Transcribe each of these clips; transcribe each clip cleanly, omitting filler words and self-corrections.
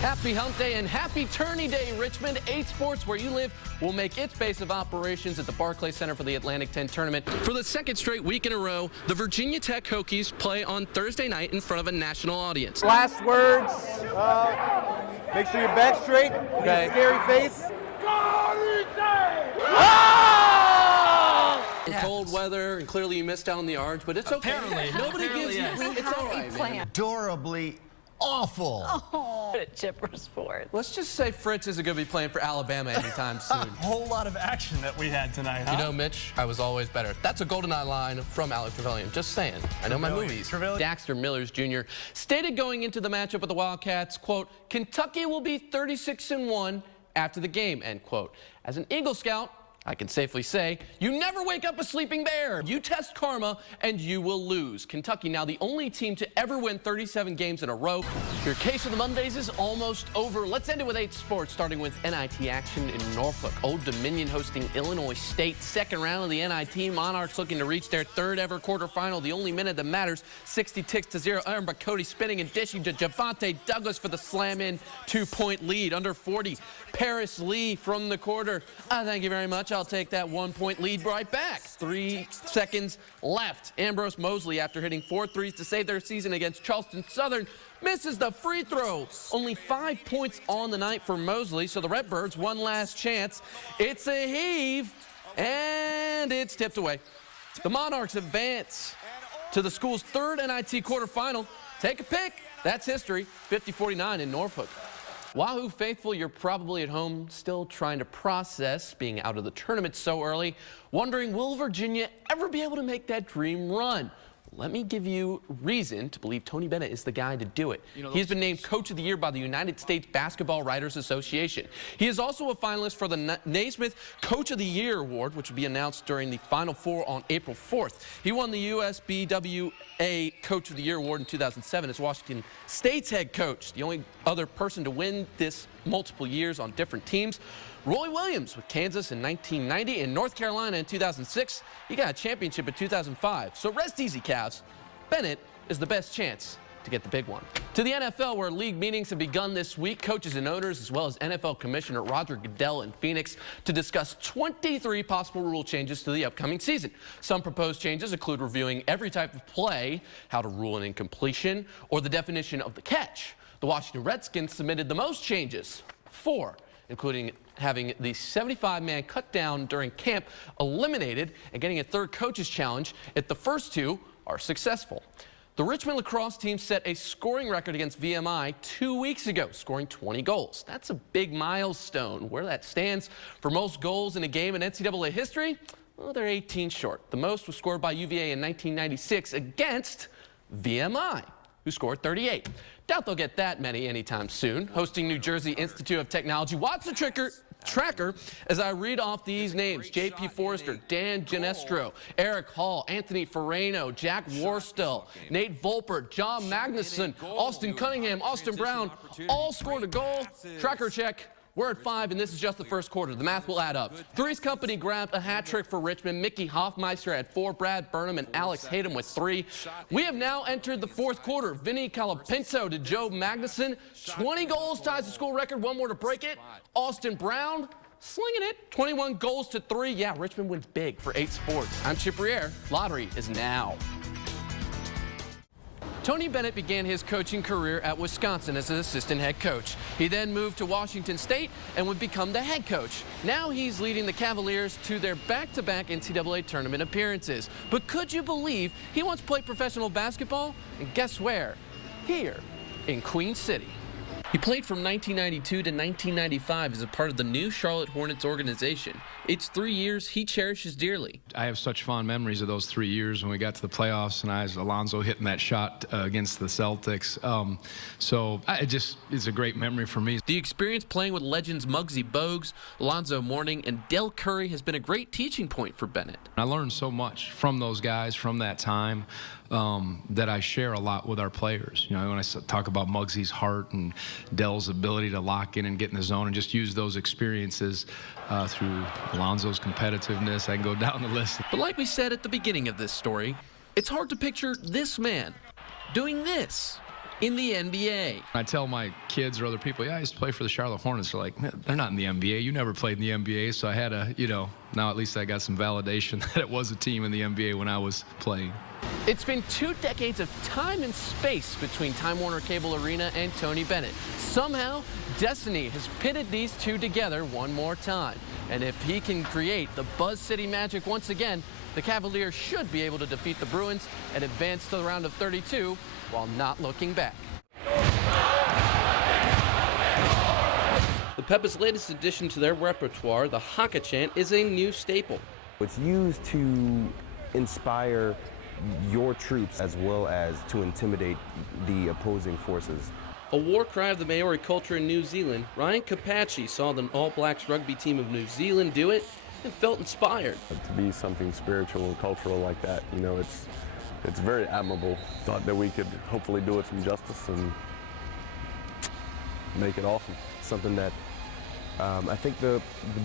Happy Hump Day and happy Tourney Day, Richmond. 8 Sports, where you live, will make its base of operations at the Barclays Center for the Atlantic 10 tournament. For the second straight week in a row, the Virginia Tech Hokies play on Thursday night in front of a national audience. Last words. Make sure your back's straight. Okay. Scary face. Cold weather, and clearly you missed out on the orange, but it's okay. Apparently. Nobody gives you. It's all right, man. Adorably awful. Oh, a chipper sport. Let's just say Fritz isn't going to be playing for Alabama anytime soon. A whole lot of action that we had tonight, huh? You know, Mitch, I was always better. That's a GoldenEye line from Alec Trevelyan. Just saying. I know my movies. Daxter Millers Jr. stated going into the matchup with the Wildcats, quote, Kentucky will be 36-1 after the game, end quote. As an Eagle Scout, I can safely say, you never wake up a sleeping bear. You test karma, and you will lose. Kentucky now the only team to ever win 37 games in a row. Your case of the Mondays is almost over. Let's end it with 8 Sports, starting with NIT action in Norfolk. Old Dominion hosting Illinois State. Second round of the NIT. Monarchs looking to reach their third ever quarterfinal. The only minute that matters. 60-0. Aaron Cody spinning and dishing to Javante Douglas for the slam-in 2-point lead. Under 40. Paris Lee from the quarter. Thank you very much. I'll take that 1-point lead right back. 3 seconds left. Ambrose Mosley, after hitting 4 threes to save their season against Charleston Southern, misses the free throw. Only 5 points on the night for Mosley, so the Redbirds, one last chance. It's a heave, and it's tipped away. The Monarchs advance to the school's third NIT quarterfinal. Take a pick. That's history. 50-49 in Norfolk. Wahoo faithful, you're probably at home still trying to process being out of the tournament so early, wondering, will Virginia ever be able to make that dream run? Let me give you reason to believe Tony Bennett is the guy to do it. He's been named Coach of the Year by the United States Basketball Writers Association. He is also a finalist for the Naismith Coach of the Year Award, which will be announced during the Final Four on April 4th. He won the USBWA Coach of the Year Award in 2007 as Washington State's head coach, the only other person to win this multiple years on different teams. Roy Williams with Kansas in 1990 and North Carolina in 2006. He got a championship in 2005. So rest easy, Cavs. Bennett is the best chance to get the big one. To the NFL, where league meetings have begun this week, coaches and owners, as well as NFL Commissioner Roger Goodell in Phoenix, to discuss 23 possible rule changes to the upcoming season. Some proposed changes include reviewing every type of play, how to rule an incompletion, or the definition of the catch. The Washington Redskins submitted the most changes, 4, including having the 75-man cut down during camp eliminated and getting a third coach's challenge if the first 2 are successful. The Richmond lacrosse team set a scoring record against VMI 2 weeks ago, scoring 20 goals. That's a big milestone. Where that stands for most goals in a game in NCAA history, well, they're 18 short. The most was scored by UVA in 1996 against VMI, who scored 38. Doubt they'll get that many anytime soon. Hosting New Jersey Institute of Technology. Watch the tracker as I read off these names. J.P. Forrester, Dan Genestro, Eric Hall, Anthony Ferrano, Jack Worstel, Nate Volpert, John Magnuson, Austin Cunningham, Austin Brown, all scored a goal. Tracker check. We're at 5, and this is just the first quarter. The math will add up. Three's Company grabbed a hat trick for Richmond. Mickey Hoffmeister had 4, Brad Burnham and Alex Hayden with 3. We have now entered the fourth quarter. Vinny Calapinto to Joe Magnuson. 20 goals ties the school record. 1 more to break it. Austin Brown slinging it. 21 goals to 3. Yeah, Richmond wins big for 8 Sports. I'm Chip Brierre. Lottery is now. Tony Bennett began his coaching career at Wisconsin as an assistant head coach. He then moved to Washington State and would become the head coach. Now he's leading the Cavaliers to their back-to-back NCAA tournament appearances. But could you believe he once played professional basketball? And guess where? Here in Queen City. He played from 1992 to 1995 as a part of the new Charlotte Hornets organization. It's 3 years he cherishes dearly. I have such fond memories of those 3 years when we got to the playoffs and I was Alonzo hitting that shot against the Celtics. It's a great memory for me. The experience playing with legends Muggsy Bogues, Alonzo Mourning, and Del Curry has been a great teaching point for Bennett. I learned so much from those guys, from that time, that I share a lot with our players. You know, when I talk about Muggsy's heart and Dell's ability to lock in and get in the zone and just use those experiences through Alonzo's competitiveness, I can go down the list. But like we said at the beginning of this story, it's hard to picture this man doing this in the NBA. I tell my kids or other people, yeah, I used to play for the Charlotte Hornets. They're like, they're not in the NBA. You never played in the NBA. So I had to, now at least I got some validation that it was a team in the NBA when I was playing. It's been 2 decades of time and space between Time Warner Cable Arena and Tony Bennett. Somehow, destiny has pitted these two together one more time. And if he can create the Buzz City magic once again, the Cavaliers should be able to defeat the Bruins and advance to the round of 32 while not looking back. The Peppa's latest addition to their repertoire, the Haka chant, is a new staple. It's used to inspire your troops as well as to intimidate the opposing forces. A war cry of the Maori culture in New Zealand, Ryan Kapachi saw the All Blacks rugby team of New Zealand do it and felt inspired. To be something spiritual and cultural like that, it's very admirable. Thought that we could hopefully do it some justice and make it awesome. Something that I think the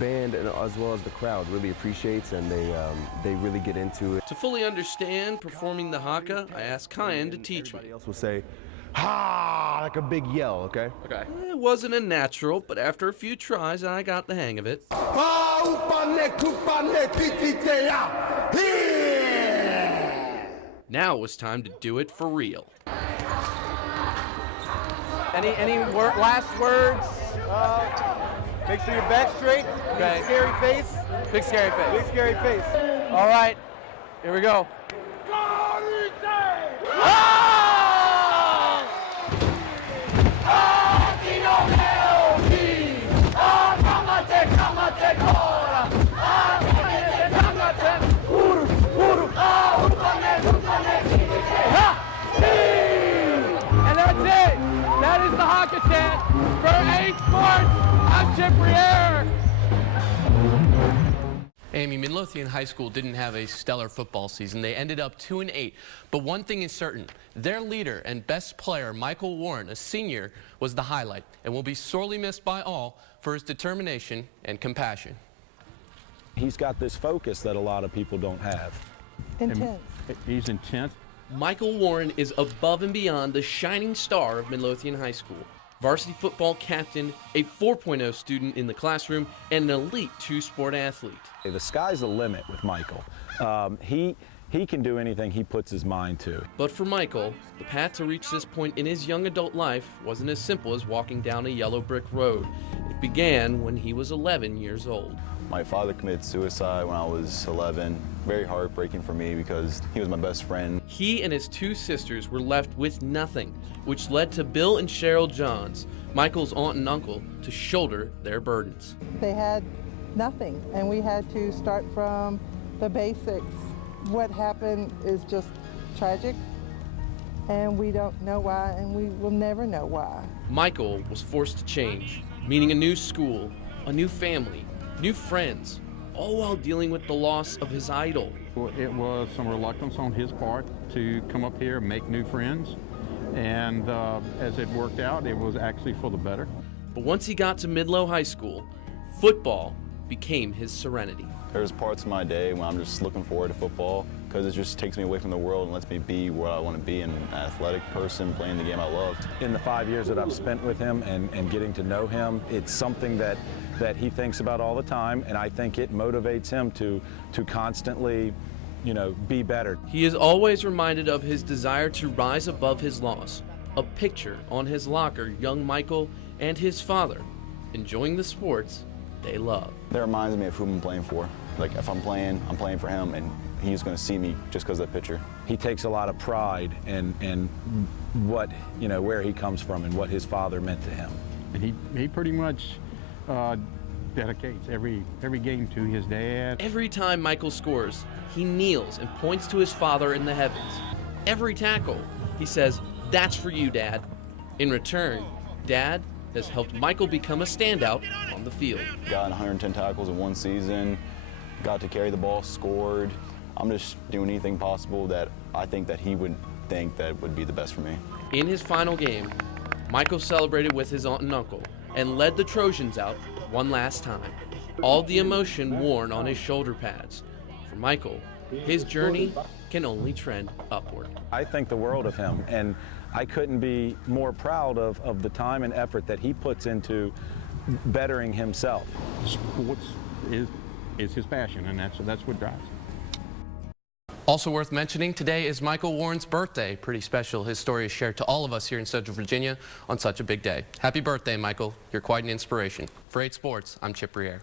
band and as well as the crowd really appreciates, and they really get into it. To fully understand performing the Haka, I asked Kyan to teach me. Everybody else will say, "Ha!" like a big yell, okay? It wasn't a natural, but after a few tries, I got the hang of it. Now it was time to do it for real. Any last words? Make sure your back's straight. Okay. Big scary face. Big scary face. Big scary face. All right, here we go. And that's it. That is the Haka chant for 8 Sports. I'm Chip Brierre. Amy, Midlothian High School didn't have a stellar football season. They ended up 2-8. But one thing is certain, their leader and best player, Michael Warren, a senior, was the highlight and will be sorely missed by all for his determination and compassion. He's got this focus that a lot of people don't have. Intense. He's intense. Michael Warren is above and beyond the shining star of Midlothian High School. Varsity football captain, a 4.0 student in the classroom, and an elite 2-sport athlete. The sky's the limit with Michael. He can do anything he puts his mind to. But for Michael, the path to reach this point in his young adult life wasn't as simple as walking down a yellow brick road. It began when he was 11 years old. My father committed suicide when I was 11. Very heartbreaking for me because he was my best friend. He and his 2 sisters were left with nothing, which led to Bill and Cheryl Johns, Michael's aunt and uncle, to shoulder their burdens. They had nothing, and we had to start from the basics. What happened is just tragic, and we don't know why, and we will never know why. Michael was forced to change, meaning a new school, a new family, new friends, all while dealing with the loss of his idol. It was some reluctance on his part to come up here and make new friends. And as it worked out, it was actually for the better. But once he got to Midlow High School, football became his serenity. There's parts of my day when I'm just looking forward to football because it just takes me away from the world and lets me be where I want to be, an athletic person playing the game I loved. In the 5 years that I've spent with him and getting to know him, it's something that he thinks about all the time, and I think it motivates him to constantly, be better. He is always reminded of his desire to rise above his loss. A picture on his locker, young Michael and his father enjoying the sports they love. That reminds me of who I'm playing for. Like if I'm playing for him, and he's going to see me just because of that picture. He takes a lot of pride in what, where he comes from and what his father meant to him. And he pretty much dedicates every game to his dad. Every time Michael scores, he kneels and points to his father in the heavens. Every tackle, he says, "That's for you, Dad." In return, Dad has helped Michael become a standout on the field. Got 110 tackles in one season, got to carry the ball, scored. I'm just doing anything possible that I think that he would think that would be the best for me. In his final game, Michael celebrated with his aunt and uncle and led the Trojans out one last time, all the emotion worn on his shoulder pads. For Michael, his journey can only trend upward. I think the world of him, and I couldn't be more proud of the time and effort that he puts into bettering himself. Sports is his passion, and that's what drives him. Also worth mentioning, today is Michael Warren's birthday. Pretty special. His story is shared to all of us here in Central Virginia on such a big day. Happy birthday, Michael. You're quite an inspiration. For 8 Sports, I'm Chip Brierre.